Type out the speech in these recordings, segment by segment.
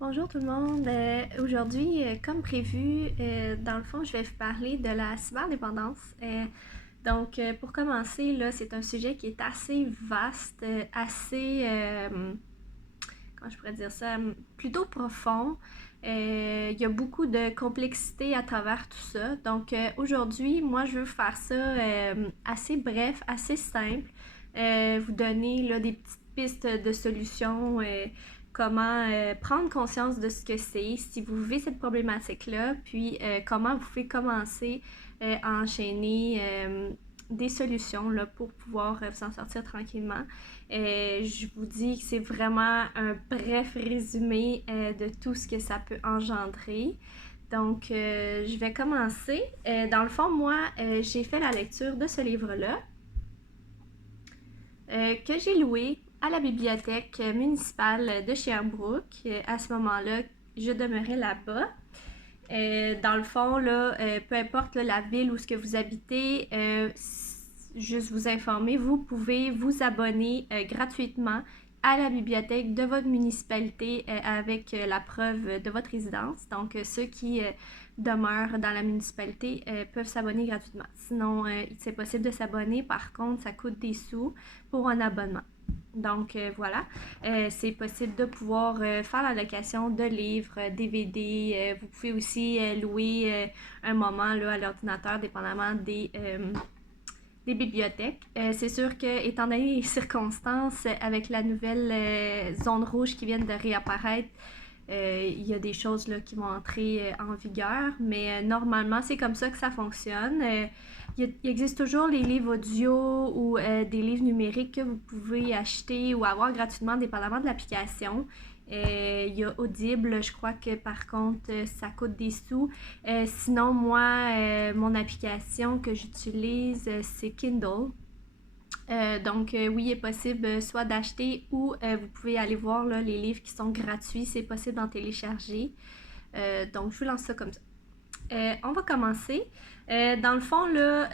Bonjour tout le monde. Aujourd'hui, comme prévu, dans le fond, je vais vous parler de la cyberdépendance. Pour commencer, là, c'est un sujet qui est assez vaste, comment je pourrais dire ça, plutôt profond. Il y a beaucoup de complexité à travers tout ça. Aujourd'hui, moi, je veux faire ça assez bref, assez simple. Vous donner là, des petites pistes de solutions, comment prendre conscience de ce que c'est, si vous vivez cette problématique-là, puis comment vous pouvez commencer à enchaîner des solutions là, pour pouvoir vous en sortir tranquillement. Je vous dis que c'est vraiment un bref résumé de tout ce que ça peut engendrer. Je vais commencer. Dans le fond, moi, j'ai fait la lecture de ce livre-là que j'ai loué à la bibliothèque municipale de Sherbrooke. À ce moment-là, je demeurais là-bas. Dans le fond, là, peu importe là, la ville où ce que vous habitez, juste vous informer, vous pouvez vous abonner gratuitement à la bibliothèque de votre municipalité avec la preuve de votre résidence. Ceux qui demeurent dans la municipalité peuvent s'abonner gratuitement. Sinon, c'est possible de s'abonner. Par contre, ça coûte des sous pour un abonnement. Voilà, c'est possible de pouvoir faire la location de livres, DVD. Vous pouvez aussi louer un moment là, à l'ordinateur, dépendamment des bibliothèques. C'est sûr que, étant donné les circonstances, avec la nouvelle zone rouge qui vient de réapparaître, il y a des choses là, qui vont entrer en vigueur, mais normalement, c'est comme ça que ça fonctionne. Il existe toujours les livres audio ou des livres numériques que vous pouvez acheter ou avoir gratuitement, dépendamment de l'application. Il y a Audible, je crois que par contre, ça coûte des sous. Sinon, moi, mon application que j'utilise, c'est Kindle. Oui, il est possible soit d'acheter ou vous pouvez aller voir là, les livres qui sont gratuits. C'est possible d'en télécharger. Je vous lance ça comme ça. On va commencer. Dans le fond, là,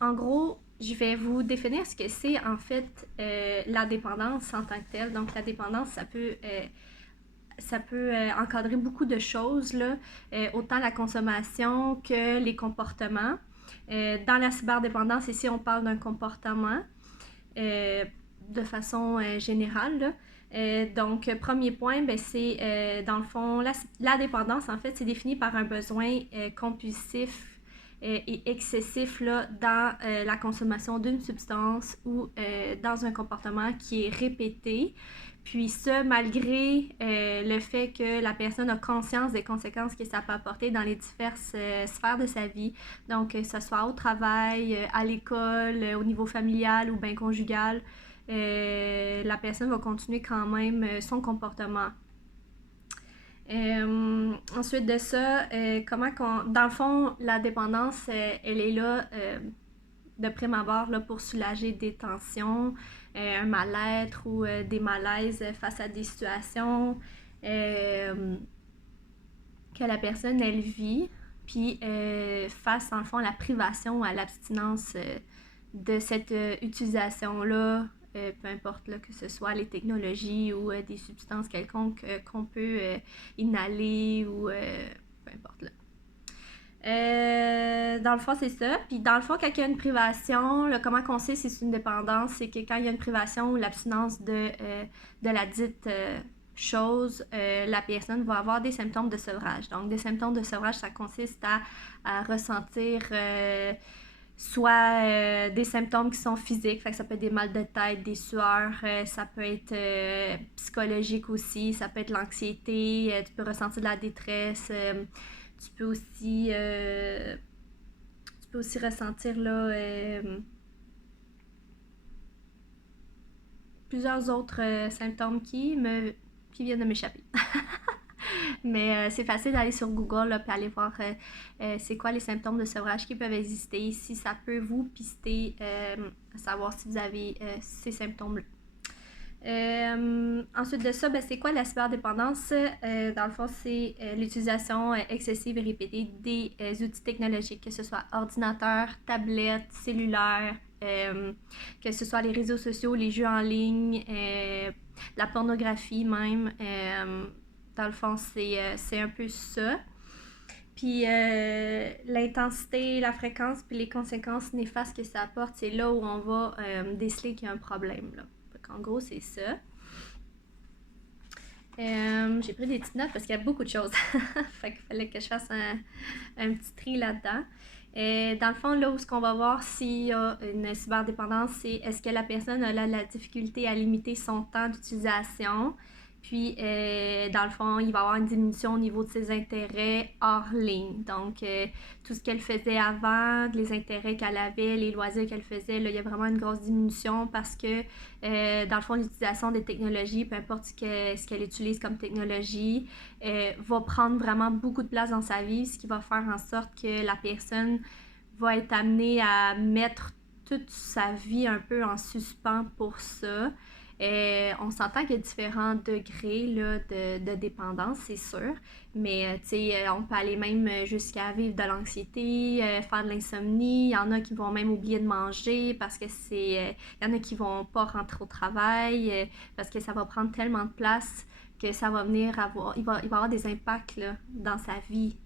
en gros, je vais vous définir ce que c'est en fait la dépendance en tant que telle. Donc, la dépendance, ça peut encadrer beaucoup de choses, là, autant la consommation que les comportements. Dans la cyberdépendance, ici, on parle d'un comportement de façon générale. Là. Premier point, c'est dans le fond, la dépendance, en fait, c'est défini par un besoin compulsif et excessif là, dans la consommation d'une substance ou dans un comportement qui est répété. Puis ça, malgré le fait que la personne a conscience des conséquences que ça peut apporter dans les diverses sphères de sa vie. Donc, que ce soit au travail, à l'école, au niveau familial ou bien conjugal, la personne va continuer quand même son comportement. Ensuite de ça, dans le fond, la dépendance, elle est là de prime abord là, pour soulager des tensions, un mal-être ou des malaises face à des situations que la personne elle vit, puis face en fond à la privation, à l'abstinence de cette utilisation-là, peu importe là, que ce soit les technologies ou des substances quelconques qu'on peut inhaler ou peu importe là. Dans le fond, c'est ça. Puis dans le fond, quand il y a une privation, là, comment on sait si c'est une dépendance, c'est que quand il y a une privation ou l'abstinence de la dite chose, la personne va avoir des symptômes de sevrage. Donc, des symptômes de sevrage, ça consiste à ressentir soit des symptômes qui sont physiques, fait que ça peut être des mal de tête, des sueurs, ça peut être psychologique aussi, ça peut être l'anxiété, tu peux ressentir de la détresse, tu peux aussi ressentir là, plusieurs autres symptômes qui viennent de m'échapper. Mais c'est facile d'aller sur Google et aller voir c'est quoi les symptômes de sevrage qui peuvent exister, si ça peut vous pister à savoir si vous avez ces symptômes-là. Ensuite de ça, c'est quoi la cyberdépendance? Dans le fond, c'est l'utilisation excessive et répétée des outils technologiques, que ce soit ordinateur, tablette, cellulaire, que ce soit les réseaux sociaux, les jeux en ligne, la pornographie même. Dans le fond, c'est un peu ça. Puis l'intensité, la fréquence, puis les conséquences néfastes que ça apporte, c'est là où on va déceler qu'il y a un problème. Là. En gros, c'est ça. J'ai pris des petites notes parce qu'il y a beaucoup de choses. Fait qu'il fallait que je fasse un petit tri là-dedans. Dans le fond, là où ce qu'on va voir s'il y a une cyberdépendance, c'est est-ce que la personne a la difficulté à limiter son temps d'utilisation. Puis, dans le fond, il va y avoir une diminution au niveau de ses intérêts hors ligne. Donc, tout ce qu'elle faisait avant, les intérêts qu'elle avait, les loisirs qu'elle faisait, là, il y a vraiment une grosse diminution parce que, dans le fond, l'utilisation des technologies, peu importe ce qu'elle utilise comme technologie, va prendre vraiment beaucoup de place dans sa vie, ce qui va faire en sorte que la personne va être amenée à mettre toute sa vie un peu en suspens pour ça. On s'entend qu'il y a différents degrés là, de dépendance, c'est sûr, mais on peut aller même jusqu'à vivre de l'anxiété, faire de l'insomnie. Il y en a qui vont même oublier de manger parce que il y en a qui vont pas rentrer au travail parce que ça va prendre tellement de place que ça va venir il va avoir des impacts là, dans sa vie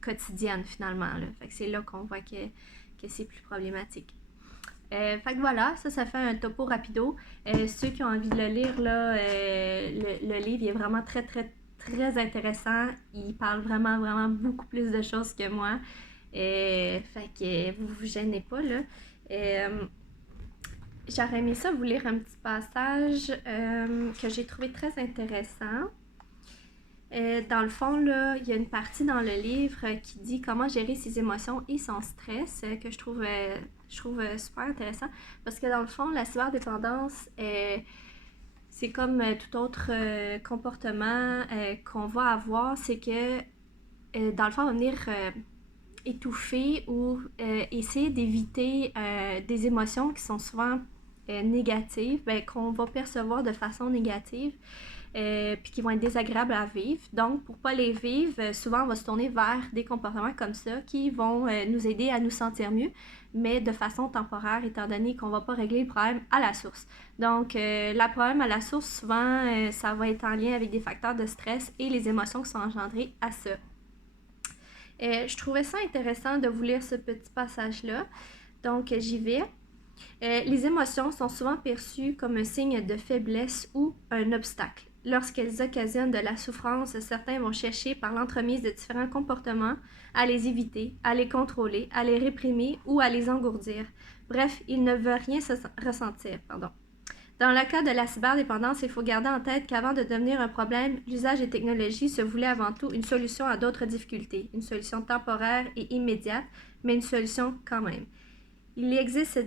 quotidienne finalement. Là. Fait que c'est là qu'on voit que c'est plus problématique. Fait que voilà, ça fait un topo rapido. Ceux qui ont envie de le lire, là, le livre il est vraiment très, très, très intéressant. Il parle vraiment, vraiment beaucoup plus de choses que moi. Fait que vous gênez pas, là. J'aurais aimé ça vous lire un petit passage que j'ai trouvé très intéressant. Dans le fond, là, il y a une partie dans le livre qui dit comment gérer ses émotions et son stress que je trouve super intéressant parce que dans le fond, la cyberdépendance, c'est comme tout autre comportement qu'on va avoir, c'est que dans le fond, on va venir étouffer ou essayer d'éviter des émotions qui sont souvent négatives, qu'on va percevoir de façon négative. Puis qui vont être désagréables à vivre. Donc, pour ne pas les vivre, souvent, on va se tourner vers des comportements comme ça qui vont nous aider à nous sentir mieux, mais de façon temporaire, étant donné qu'on ne va pas régler le problème à la source. Donc, le problème à la source, souvent, ça va être en lien avec des facteurs de stress et les émotions qui sont engendrées à ça. Je trouvais ça intéressant de vous lire ce petit passage-là. Donc, j'y vais. Les émotions sont souvent perçues comme un signe de faiblesse ou un obstacle. Lorsqu'elles occasionnent de la souffrance, certains vont chercher par l'entremise de différents comportements à les éviter, à les contrôler, à les réprimer ou à les engourdir. Bref, ils ne veulent rien ressentir. Dans le cas de la cyberdépendance, il faut garder en tête qu'avant de devenir un problème, l'usage des technologies se voulait avant tout une solution à d'autres difficultés, une solution temporaire et immédiate, mais une solution quand même. Il existe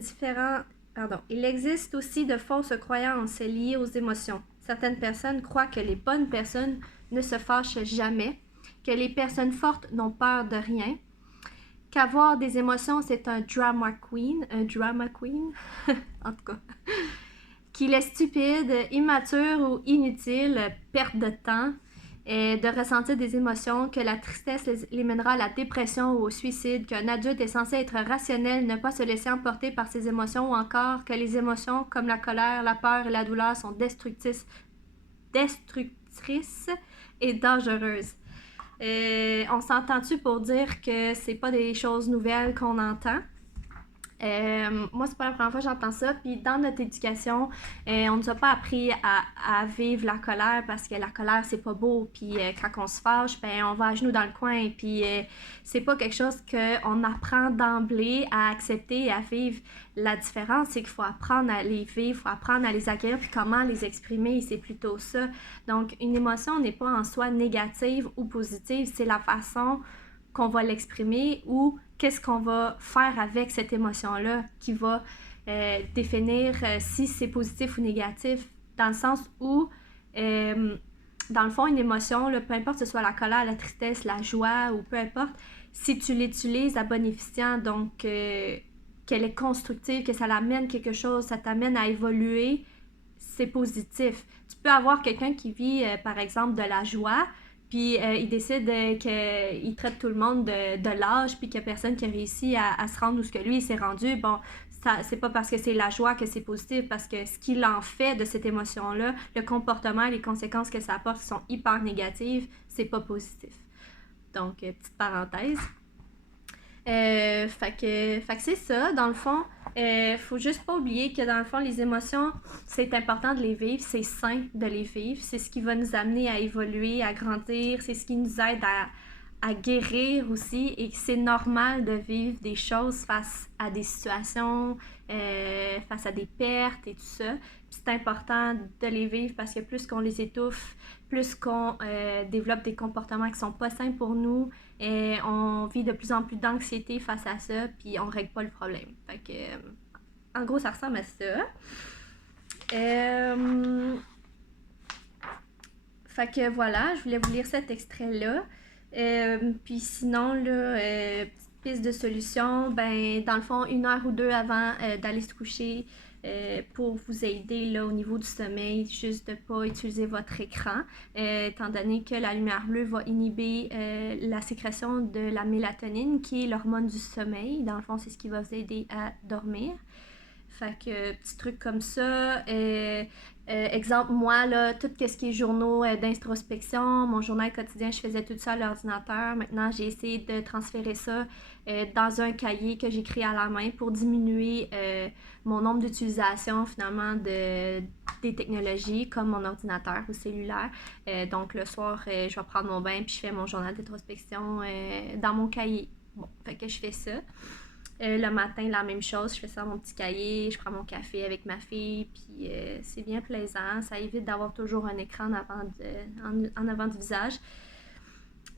aussi de fausses croyances liées aux émotions. Certaines personnes croient que les bonnes personnes ne se fâchent jamais, que les personnes fortes n'ont peur de rien, qu'avoir des émotions, c'est un drama queen, en tout cas, qu'il est stupide, immature ou inutile, perte de temps, de ressentir des émotions, que la tristesse les mènera à la dépression ou au suicide, qu'un adulte est censé être rationnel, ne pas se laisser emporter par ses émotions, ou encore que les émotions comme la colère, la peur et la douleur sont destructrices et dangereuses. On s'entend-tu pour dire que c'est pas des choses nouvelles qu'on entend? Moi, c'est pas la première fois que j'entends ça. Puis dans notre éducation, on nous a pas appris à vivre la colère parce que la colère, c'est pas beau. Puis quand on se fâche, on va à genoux dans le coin. Puis c'est pas quelque chose qu'on apprend d'emblée à accepter et à vivre. La différence, c'est qu'il faut apprendre à les vivre, il faut apprendre à les accueillir, puis comment les exprimer, c'est plutôt ça. Donc, une émotion n'est pas en soi négative ou positive, c'est la façon qu'on va l'exprimer ou qu'est-ce qu'on va faire avec cette émotion-là qui va définir si c'est positif ou négatif, dans le sens où, dans le fond, une émotion, là, peu importe que ce soit la colère, la tristesse, la joie ou peu importe, si tu l'utilises à bon escient, donc qu'elle est constructive, que ça l'amène quelque chose, ça t'amène à évoluer, c'est positif. Tu peux avoir quelqu'un qui vit, par exemple, de la joie, puis il décide qu'il traite tout le monde de lâche, puis qu'il n'y a personne qui a réussi à se rendre où ce que lui il s'est rendu. Bon, c'est pas parce que c'est la joie que c'est positif, parce que ce qu'il en fait de cette émotion-là, le comportement, les conséquences que ça apporte qui sont hyper négatives, c'est pas positif. Donc, petite parenthèse. Fait que c'est ça, dans le fond. Faut juste pas oublier que dans le fond, les émotions, c'est important de les vivre, c'est sain de les vivre, c'est ce qui va nous amener à évoluer, à grandir, c'est ce qui nous aide à guérir aussi, et que c'est normal de vivre des choses face à des situations, face à des pertes et tout ça. Puis c'est important de les vivre parce que plus qu'on les étouffe, plus qu'on développe des comportements qui sont pas sains pour nous, et on vit de plus en plus d'anxiété face à ça, puis on règle pas le problème. Fait que, en gros, ça ressemble à ça. Fait que voilà, je voulais vous lire cet extrait-là. Puis sinon, là, petite piste de solution, ben, dans le fond, 1 heure ou 2 avant d'aller se coucher, pour vous aider là, au niveau du sommeil, juste de ne pas utiliser votre écran, étant donné que la lumière bleue va inhiber la sécrétion de la mélatonine, qui est l'hormone du sommeil. Dans le fond, c'est ce qui va vous aider à dormir. Fait que, petits trucs comme ça. Exemple, moi, là, tout ce qui est journaux d'introspection, mon journal quotidien, je faisais tout ça à l'ordinateur. Maintenant, j'ai essayé de transférer ça dans un cahier que j'écris à la main pour diminuer mon nombre d'utilisations, finalement, des technologies, comme mon ordinateur ou cellulaire. Donc, le soir, je vais prendre mon bain puis je fais mon journal d'introspection dans mon cahier. Bon, fait que je fais ça. Le matin, la même chose, je fais ça dans mon petit cahier, je prends mon café avec ma fille, puis c'est bien plaisant. Ça évite d'avoir toujours un écran en avant du visage.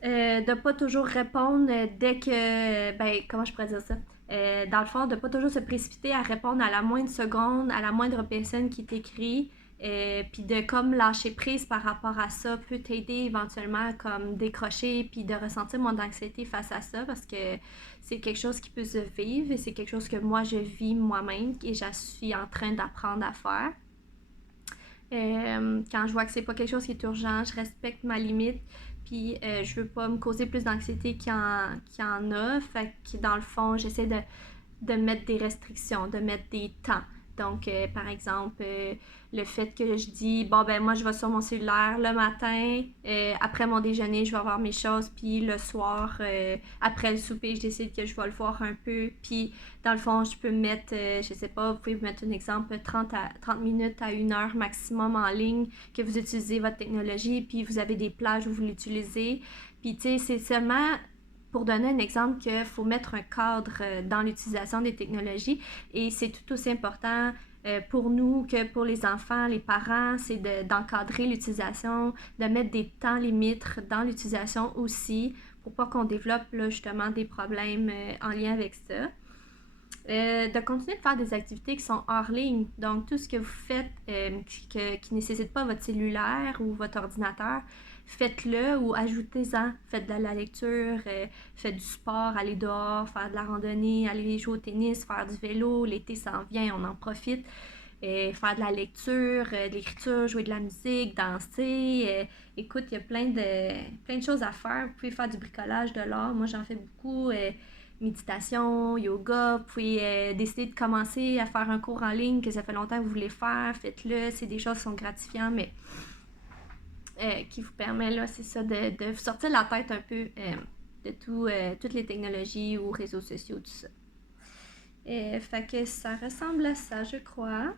De ne pas toujours répondre dès que... Ben, comment je pourrais dire ça? Dans le fond, de ne pas toujours se précipiter à répondre à la moindre seconde, à la moindre personne qui t'écrit. Puis de comme lâcher prise par rapport à ça peut t'aider éventuellement à comme décrocher puis de ressentir moins d'anxiété face à ça, parce que c'est quelque chose qui peut se vivre et c'est quelque chose que moi je vis moi-même et je suis en train d'apprendre à faire. Quand je vois que c'est pas quelque chose qui est urgent, je respecte ma limite, puis je veux pas me causer plus d'anxiété qu'il y en a. Fait que dans le fond, j'essaie de mettre des restrictions, de mettre des temps. Donc, par exemple, le fait que je dis, bon, ben moi, je vais sur mon cellulaire le matin, après mon déjeuner, je vais avoir mes choses, puis le soir, après le souper, je décide que je vais le voir un peu, puis dans le fond, je peux mettre, je sais pas, vous pouvez vous mettre un exemple, 30 minutes à 1 heure maximum en ligne que vous utilisez votre technologie, puis vous avez des plages où vous l'utilisez. Puis, tu sais, c'est seulement pour donner un exemple qu'il faut mettre un cadre dans l'utilisation des technologies, et c'est tout aussi important pour nous que pour les enfants, les parents, c'est d'encadrer l'utilisation, de mettre des temps limites dans l'utilisation aussi, pour pas qu'on développe là, justement des problèmes en lien avec ça. De continuer de faire des activités qui sont hors ligne. Donc, tout ce que vous faites qui ne nécessite pas votre cellulaire ou votre ordinateur, faites-le ou ajoutez-en. Faites de la lecture, faites du sport, allez dehors, faire de la randonnée, aller jouer au tennis, faire du vélo. L'été s'en vient, on en profite. Faire de la lecture, de l'écriture, jouer de la musique, danser. Écoute, il y a plein de choses à faire. Vous pouvez faire du bricolage, de l'art. Moi, j'en fais beaucoup. Méditation, yoga, vous pouvez décider de commencer à faire un cours en ligne que ça fait longtemps que vous voulez faire, faites-le, c'est des choses qui sont gratifiantes, mais qui vous permet, là, c'est ça, de vous sortir la tête un peu de toutes les technologies ou réseaux sociaux, tout ça. Fait que ça ressemble à ça, je crois.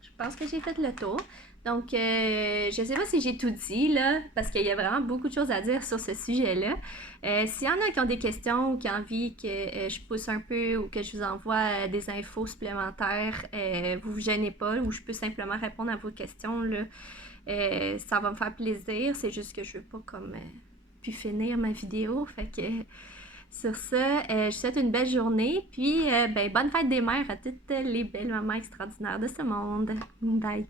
Je pense que j'ai fait le tour. Donc, je sais pas si j'ai tout dit, là, parce qu'il y a vraiment beaucoup de choses à dire sur ce sujet-là. S'il y en a qui ont des questions ou qui ont envie que je pousse un peu ou que je vous envoie des infos supplémentaires, vous vous gênez pas, ou je peux simplement répondre à vos questions, là. Ça va me faire plaisir. C'est juste que je veux pas comme puis finir ma vidéo. Fait que sur ça, je vous souhaite une belle journée. Puis, ben, bonne fête des mères à toutes les belles mamans extraordinaires de ce monde. Bye!